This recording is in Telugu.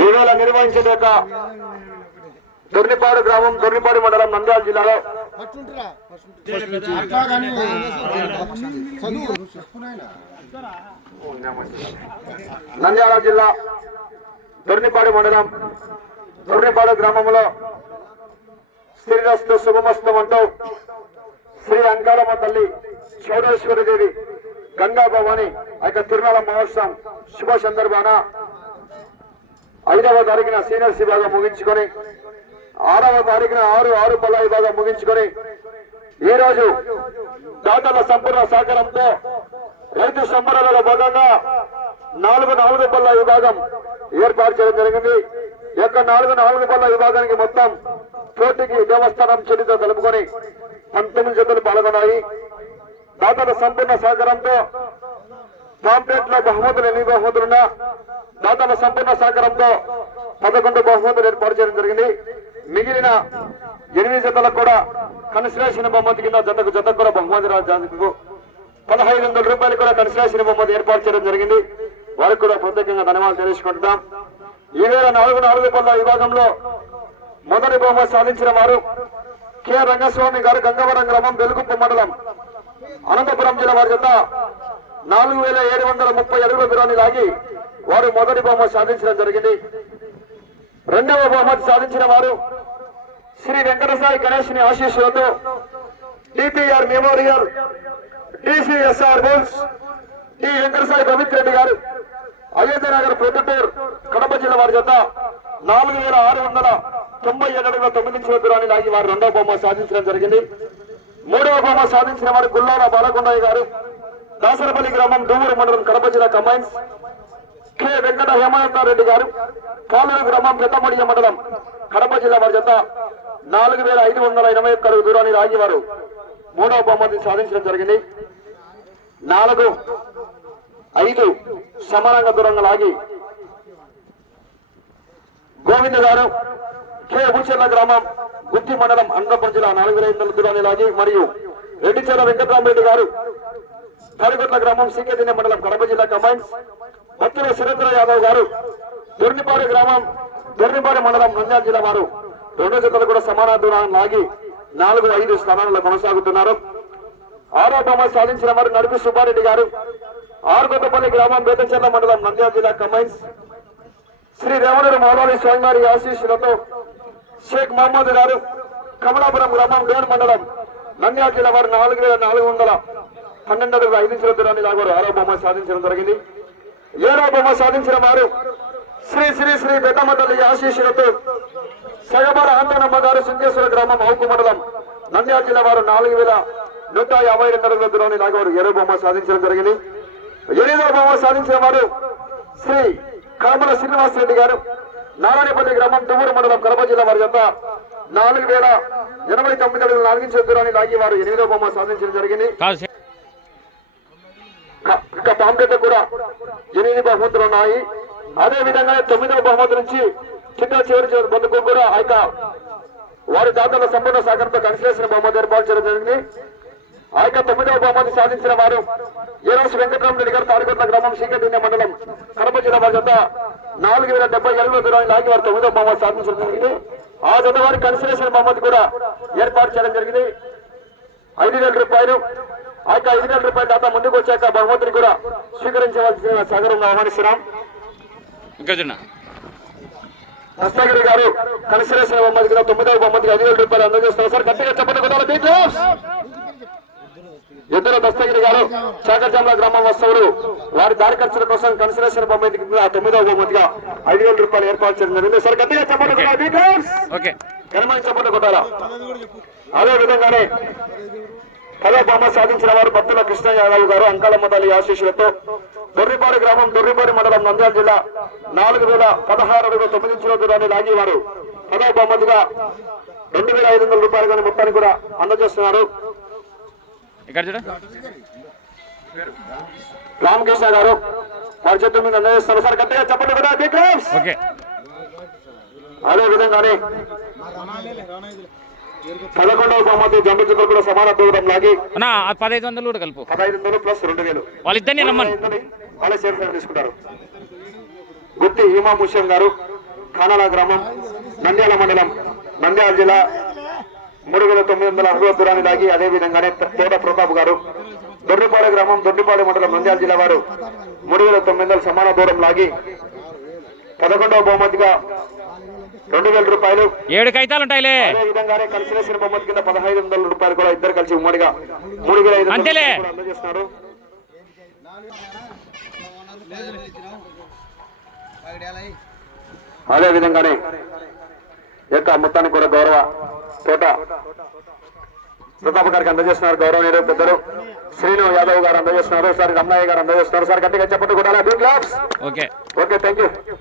ఈవేళ నిర్వహించిన దొర్నిపాడు గ్రామం, దొర్నిపాడు మండలం, నంద్యాల జిల్లాలో నంద్యాల జిల్లా దొర్నిపాడు మండలం, దొర్నిపాడు గ్రామంలో శ్రీరస్తు శుభమస్తం అంటూ శ్రీ అంకాలమ్మ తల్లి చౌడేశ్వరి దేవి గంగా భవాని తిరునాళ మహోత్సవం శుభ సందర్భాన 5వ తారీఖున సీనియర్స్ విభాగం ముగించుకొని 6వ తారీఖున 6 పల్ల విభాగం ముగించుకొని ఈ రోజు దాతల సంపూర్ణ సహకారంతో రైతు సంబరాలలో భాగంగా 4 పల్ల విభాగం ఏర్పాటు చేయడం జరిగింది. ఈ యొక్క 4 పల్ల విభాగానికి మొత్తం పోటీకి దేవస్థానం చెల్లితో కలుపుకొని 19 జతలు పాల్గొన్నాయి. దాతల సంపూర్ణ సహకారంతో పాంప్లెట్ లో బహుమతులు 8 బహుమతులున్నా దాతల సంపూర్ణ సహకారంతో 11 బహుమతులు ఏర్పాటు చేయడం జరిగింది. మిగిలిన 8 జతలకు కూడా కన్సలేషన్ బహుమతి కింద జతకు కూడా బహుమతి రాజానికి 1500 రూపాయలు కూడా కన్సలేషన్ బహుమతి ఏర్పాటు చేయడం జరిగింది. వారికి కూడా ప్రత్యేకంగా ధన్యవాదాలు తెలుసుకుంటున్నాం. ఈవేళ 4 పల్ల విభాగంలో మొదటి బహుమతి సాధించిన వారు కె రంగస్వామి గారు, గంగవరం గ్రామం, బెలుగుప్ప మండలం, అనంతపురం జిల్లా వారి చేత 4730 అడుగుల దూరాన్ని లాగి వారు మొదటి బహుమతి సాధించడం జరిగింది. రెండవ బహుమతి సాధించిన వారు శ్రీ వెంకటసాయి గణేష్ని ఆశీస్సులతో డిపిఆర్ మెమోరియల్ డిసిఎస్ఆర్ బోల్స్ డి వెంకటసాయి పవిత్ర రెడ్డి గారు, అయోధ్యనగర్, ప్రొద్దుటూరు, కడప జిల్లా వారి చేత 4697 అడుగుల 9 ఇంచుల దూరాన్ని లాగి వారు రెండవ బహుమతి సాధించడం జరిగింది. మూడవ బహుమతి సాధించిన వారు గుల్లాల బాలకొండయ్య గారు, దాసరపల్లి గ్రామం, దూవూరు మండలం, కడప జిల్లా కంబైన్స్. కె వెంకట హేమలతారెడ్డి గారు, కాలూరు గ్రామం, పెద్దమడియ మండలం, కడప జిల్లా వారి చేత 4581 అడుగు దూరాన్ని లాగి వారు మూడవ బహుమతి సాధించడం జరిగింది. 4, 5 సమానంగా దూరంగా లాగి గోవింద్ గారు, కె ఊచెర్ల గ్రామం, గుత్తి మండలం, అనంతపురం జిల్లా 4500 దూరాన్ని లాగి, మరియు రెడ్డిచెర్ల వెంకటరామరెడ్డి గారు, తాడికొట్ల గ్రామం, సీకేదిన్నె మండలం, కడప జిల్లా కంబైన్స్. భక్తుల సురేంద్ర యాదవ్ గారు, దొర్నిపాడు గ్రామం, దొర్నిపాడు మండలం, నంద్యాల జిల్లా వారు 2 జతలు కూడా సమాన దూరాన్ని లాగి 4, 5 స్థానాల్లో కొనసాగుతున్నారు. 6వ బహుమతి సాధించిన వారు నడిపి సుబ్బారెడ్డి గారు, ఆరుకొత్తపల్లి గ్రామం, బేతంచెర్ల మండలం, నంద్యాల జిల్లా కంబైన్స్. శ్రీ రేవణూరు మౌలాలి స్వామివారి ఆశీస్సులతో షేక్ మహమ్మద్ గారు, కమలాపురం గ్రామం, డోన్ మండలం, నంద్యాల జిల్లా వారు 4412 అడుగుల 5 ఇంచుల దూరాన్ని లాగారు 6వ బహుమతి సాధించడం జరిగింది. 7వ బహుమతి సాధించిన వారు శ్రీ శ్రీ శ్రీ పెద్దమ్మ తల్లి ఆశీస్సులతో సగబర ఆంతనమ్మ గారు, సింగేశ్వర గ్రామం, అవుకు మండలం, నంద్యాల జిల్లా వారు 4152 అడుగుల దూరాన్ని లాగారు 7వ బహుమతి సాధించడం జరిగింది. 8వ బహుమతి సాధించిన వారు శ్రీ కామల శ్రీనివాసరెడ్డి గారు, నారాయణపల్లి గ్రామం, తుమ్మూరు మండలం, కడప జిల్లా వారి యొక్క 4089 అడుగుల 4 ఇంచుల దూరాన్ని లాగి వారు 8వ బహుమతి సాధించడం జరిగింది. ఇక పాంప్లెట్ కూడా 8 బహుమతులు ఉన్నాయి. అదే విధంగా 9వ బహుమతి నుంచి చివరి బంధుకు కూడా వారి దాతల సంపూర్ణ సహకారంతో కన్సలేషన్ బహుమతి ఏర్పాటు చేయడం జరిగింది. 9వ బహుమతి సాధించిన వారు ఏరోస్ వెంకటరామరెడ్డి గారు, తాడికొట్ల గ్రామం, సీకేదిన్నె మండలం, కడప జిల్లా వారి జత 4070 అడుగుల దూరాన్ని లాగి వారు 9వ బహుమతి సాధించడం జరిగింది. ఆ జత వారి కన్సలేషన్ బహుమతి కూడా ఏర్పాటు చేయడం జరిగింది. 5000 రూపాయలు. 5000 రూపాయల దాత ముందుకు వచ్చాక బహుమతిని కూడా స్వీకరించవలసిన సగరంగా ఆహ్వానిస్తున్నాం. దస్తగిరి గారు కన్సలేషన్ బహుమతి కూడా 9వ బహుమతికి 5000 రూపాయలు అందజేస్తున్నారు. సార్ గట్టిగా చెప్పండి కదా. ఇద్దరు దస్తగిరి గారు చాకర్జాంల గ్రామం వస్తువులు వారి దారి ఖర్చుల కోసం కన్సలేషన్ బహుమతికి 9వ బహుమతిగా 5000 రూపాయలు ఏర్పాటు చేయడం జరిగింది. సార్ గట్టిగా చెప్పండి కదా. చెప్పండి కొట్టారా. అదే విధంగానే 10వ బహుమతి సాధించిన వారు భక్తుల కృష్ణ యాదవ్ గారు, అంకాలమ్మ తల్లి ఆశీస్సులతో దొర్రిపాడు గ్రామం, దొర్రిపాడు మండలం, నంద్యాల జిల్లా 4016 అడుగుల 9 ఇంచుల దూరాన్ని లాగి వారు 10వ బహుమతిగా 2500 రూపాయలు కానీ మొత్తాన్ని కూడా అందజేస్తున్నారు. రామకృష్ణ గారు వారి చేతుల మీద అందజేస్తున్నారు. సార్ గట్టిగా చెప్పండి కదా. అదే విధంగానే 11వ బహుమతి జంబితులు కూడా సమాన దూరం లాగి అన్నా 1500 కూడా కలుపు 1500 ప్లస్ 2000 వాళ్ళిద్దరిని రమ్మని వాళ్ళే సేఫ్ తీసుకుంటారు. గుత్తి హీమా ముష్యం గారు ఖానాల గ్రామం నంద్యాల మండలం నంద్యాల జిల్లా 3960 దూరాన్ని లాగి అదేవిధంగానే తోట ప్రతాప్ గారు దొడ్డిపాడు గ్రామం దొడ్డిపాడు మండలం నంద్యాల జిల్లా వారు 3900 సమాన దూరం లాగి 11వ బహుమతిగా 2000 రూపాయలు 7 కైతాలు ఉంటాయిలే. అదే విధంగానే కన్సలేషన్ బహుమతి కింద 1500 రూపాయలు కూడా ఇద్దరు కలిసి ఉమ్మడిగా 3500 అంతేలే అందజేస్తున్నారు. అదే విధంగానే యొక్క మొత్తానికి కూడా గౌరవ తోట ప్రతాప్ గారికి అందజేస్తున్నారు. గౌరవనీయులు పెద్దలు శ్రీను యాదవ్ గారు అందజేస్తున్నారు. సార్ రమణయ్య గారు అందజేస్తున్నారు. సార్ గట్టిగా చెప్పండి కూడా. Okay, thank you.